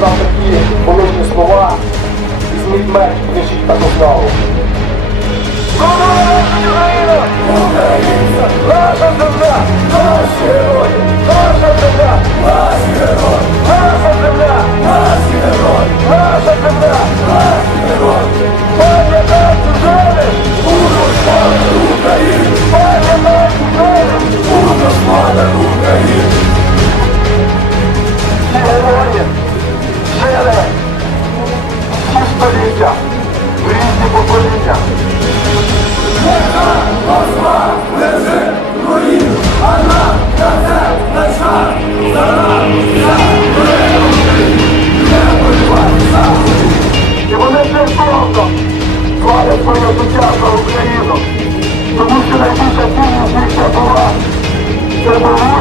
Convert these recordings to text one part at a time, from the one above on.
такі болотні слова, візьміть меч, вишіть таку славу. Наша земля! Наші герої! І фронтом хвалять свою за Україну. Тому що найбільша цінність їхня була. Це могутня,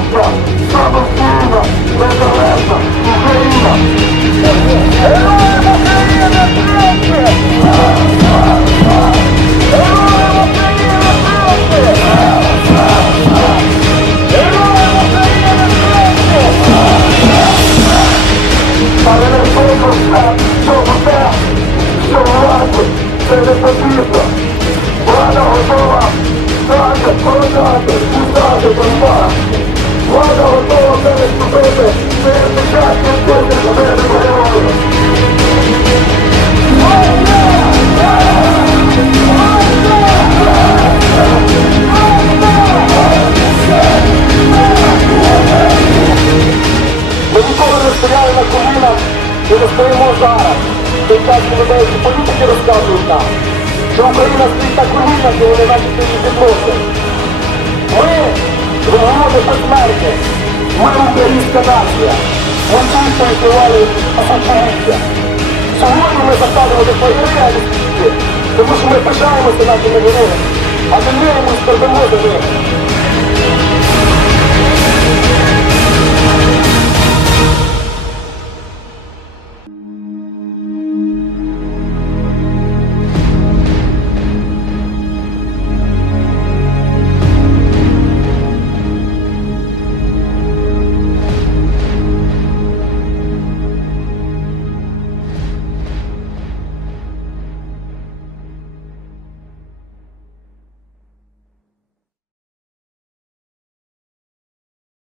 це не потрібно. Влада готова стати, продати, здати бомба, Влада готова переступити перед Деякі політики розказують нам, що Україна стоїть на колінах і вони наче її підносять. Ми вимоги безсмертні. Ми українська нація. Ми дійсно існували освічення. Сьогодні ми заставили до поєднання, тому що ми пишаємося нашими героями, а не миримось перемоги ними.